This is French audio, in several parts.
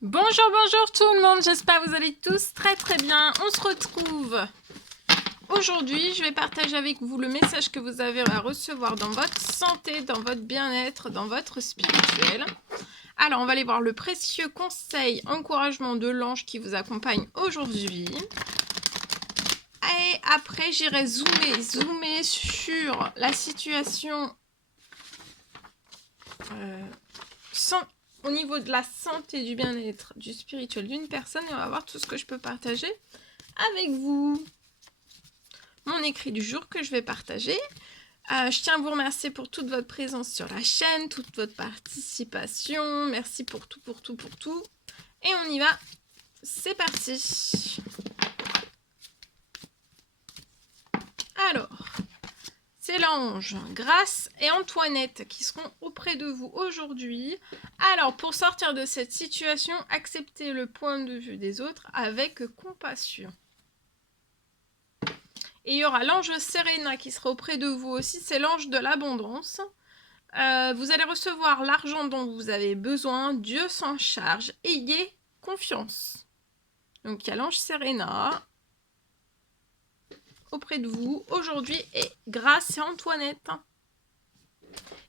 Bonjour, bonjour tout le monde, j'espère que vous allez tous très bien. On se retrouve aujourd'hui, je vais partager avec vous le message que vous avez à recevoir dans votre santé, dans votre bien-être, dans votre spirituel. Alors, on va aller voir le précieux conseil, encouragement de l'ange qui vous accompagne aujourd'hui. Et après, j'irai zoomer sur la situation au niveau de la santé, du bien-être, du spirituel d'une personne, et on va voir tout ce que je peux partager avec vous. Mon écrit du jour que je vais partager. Je tiens à vous remercier pour toute votre présence sur la chaîne, toute votre participation. Merci pour tout. Et on y va. C'est parti. Alors, c'est l'ange Grâce et Antoinette qui seront auprès de vous aujourd'hui. Alors, pour sortir de cette situation, acceptez le point de vue des autres avec compassion. Et il y aura l'ange Serena qui sera auprès de vous aussi, c'est l'ange de l'abondance. Vous allez recevoir l'argent dont vous avez besoin, Dieu s'en charge, ayez confiance. Donc il y a l'ange Serena auprès de vous aujourd'hui et Grâce et Antoinette.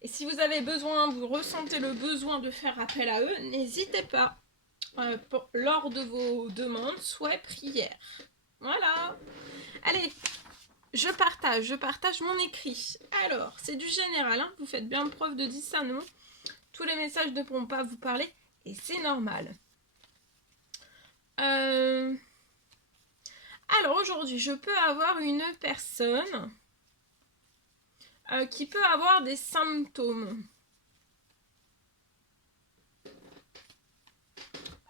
Et si vous avez besoin, vous ressentez le besoin de faire appel à eux, n'hésitez pas lors de vos demandes, souhaits, prières. Voilà. Allez, je partage mon écrit. Alors, c'est du général, hein, vous faites bien preuve de discernement. Tous les messages ne pourront pas vous parler et c'est normal. Alors aujourd'hui, je peux avoir une personne qui peut avoir des symptômes.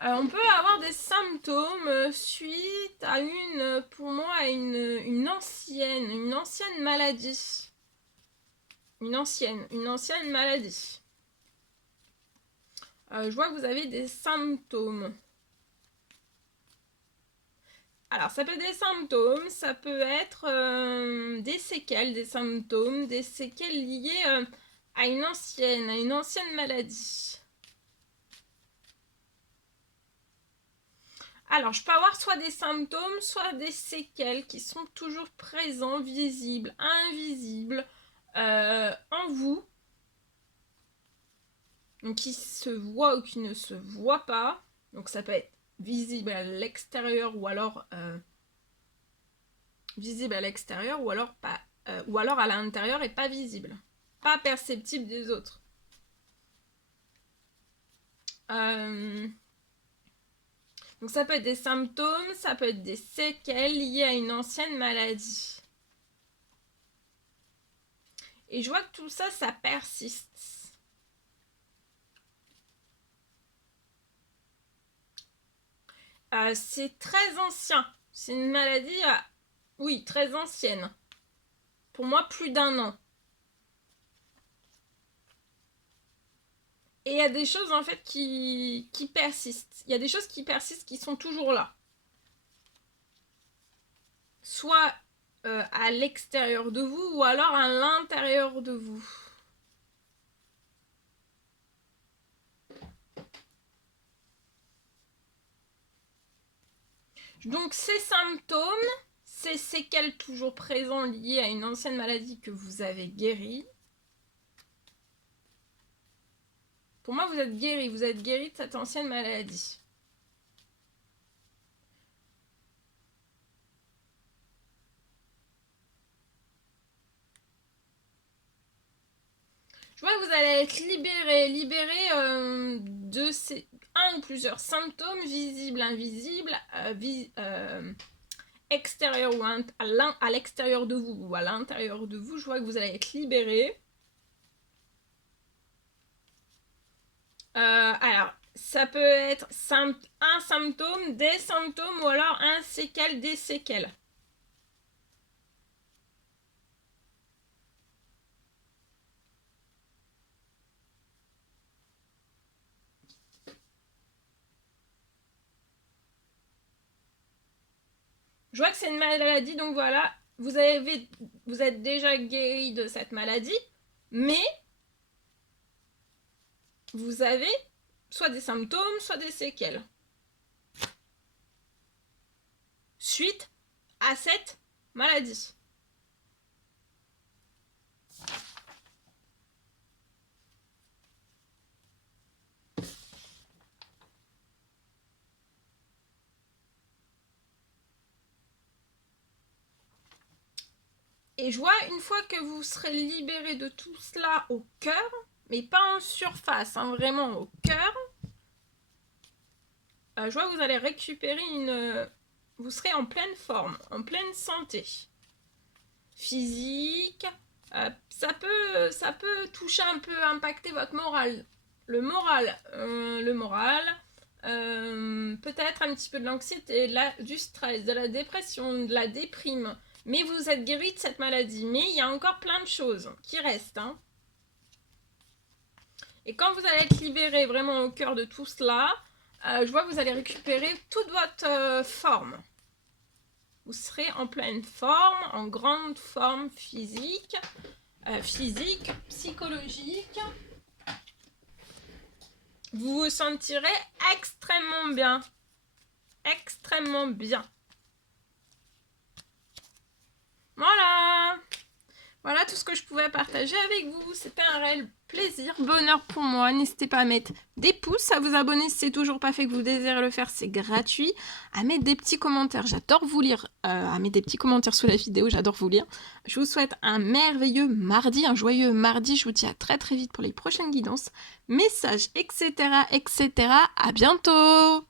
On peut avoir des symptômes suite à pour moi, une ancienne maladie. Une ancienne maladie. Je vois que vous avez des symptômes. Alors, ça peut être des symptômes, ça peut être des séquelles, des symptômes, des séquelles liées à une ancienne maladie. Alors, je peux avoir soit des symptômes, soit des séquelles qui sont toujours présents, visibles, invisibles en vous. Donc, qui se voient ou qui ne se voient pas. Donc, ça peut être visible à l'extérieur ou alors visible à l'extérieur ou alors pas, ou alors à l'intérieur et pas visible, pas perceptible des autres. Donc ça peut être des symptômes, ça peut être des séquelles liées à une ancienne maladie. Et je vois que tout ça, ça persiste. C'est très ancien. C'est une maladie, oui, très ancienne. Pour moi, plus d'1 an. Et il y a des choses en fait qui persistent. Il y a des choses qui persistent, qui sont toujours là. Soit à l'extérieur de vous ou alors à l'intérieur de vous. Donc ces symptômes, ces séquelles toujours présents liées à une ancienne maladie que vous avez guérie. Pour moi, vous êtes guéri de cette ancienne maladie. Je vois que vous allez être libéré de ces un ou plusieurs symptômes visibles, invisibles, extérieurs ou à l'extérieur de vous ou à l'intérieur de vous. Je vois que vous allez être libéré. Alors, ça peut être un symptôme, des symptômes ou alors un séquelle, des séquelles. Je vois que c'est une maladie, donc voilà, vous êtes déjà guéri de cette maladie, mais vous avez soit des symptômes, soit des séquelles. Suite à cette maladie. Et je vois, une fois que vous serez libéré de tout cela au cœur, mais pas en surface, hein, vraiment au cœur, je vois que vous allez récupérer vous serez en pleine forme, en pleine santé. Physique, ça peut toucher un peu, impacter votre moral. Le moral, peut-être un petit peu de l'anxiété, du stress, de la dépression, de la déprime. Mais vous êtes guéri de cette maladie. Mais il y a encore plein de choses qui restent. Hein. Et quand vous allez être libéré vraiment au cœur de tout cela, je vois que vous allez récupérer toute votre forme. Vous serez en pleine forme, en grande forme physique, psychologique. Vous vous sentirez extrêmement bien. Extrêmement bien. Voilà tout ce que je pouvais partager avec vous. C'était un réel plaisir, bonheur pour moi. N'hésitez pas à mettre des pouces, à vous abonner si c'est toujours pas fait, que vous désirez le faire, c'est gratuit. À mettre des petits commentaires, j'adore vous lire. À mettre des petits commentaires sous la vidéo, j'adore vous lire. Je vous souhaite un merveilleux mardi, un joyeux mardi. Je vous dis à très très vite pour les prochaines guidances, messages, etc. À bientôt!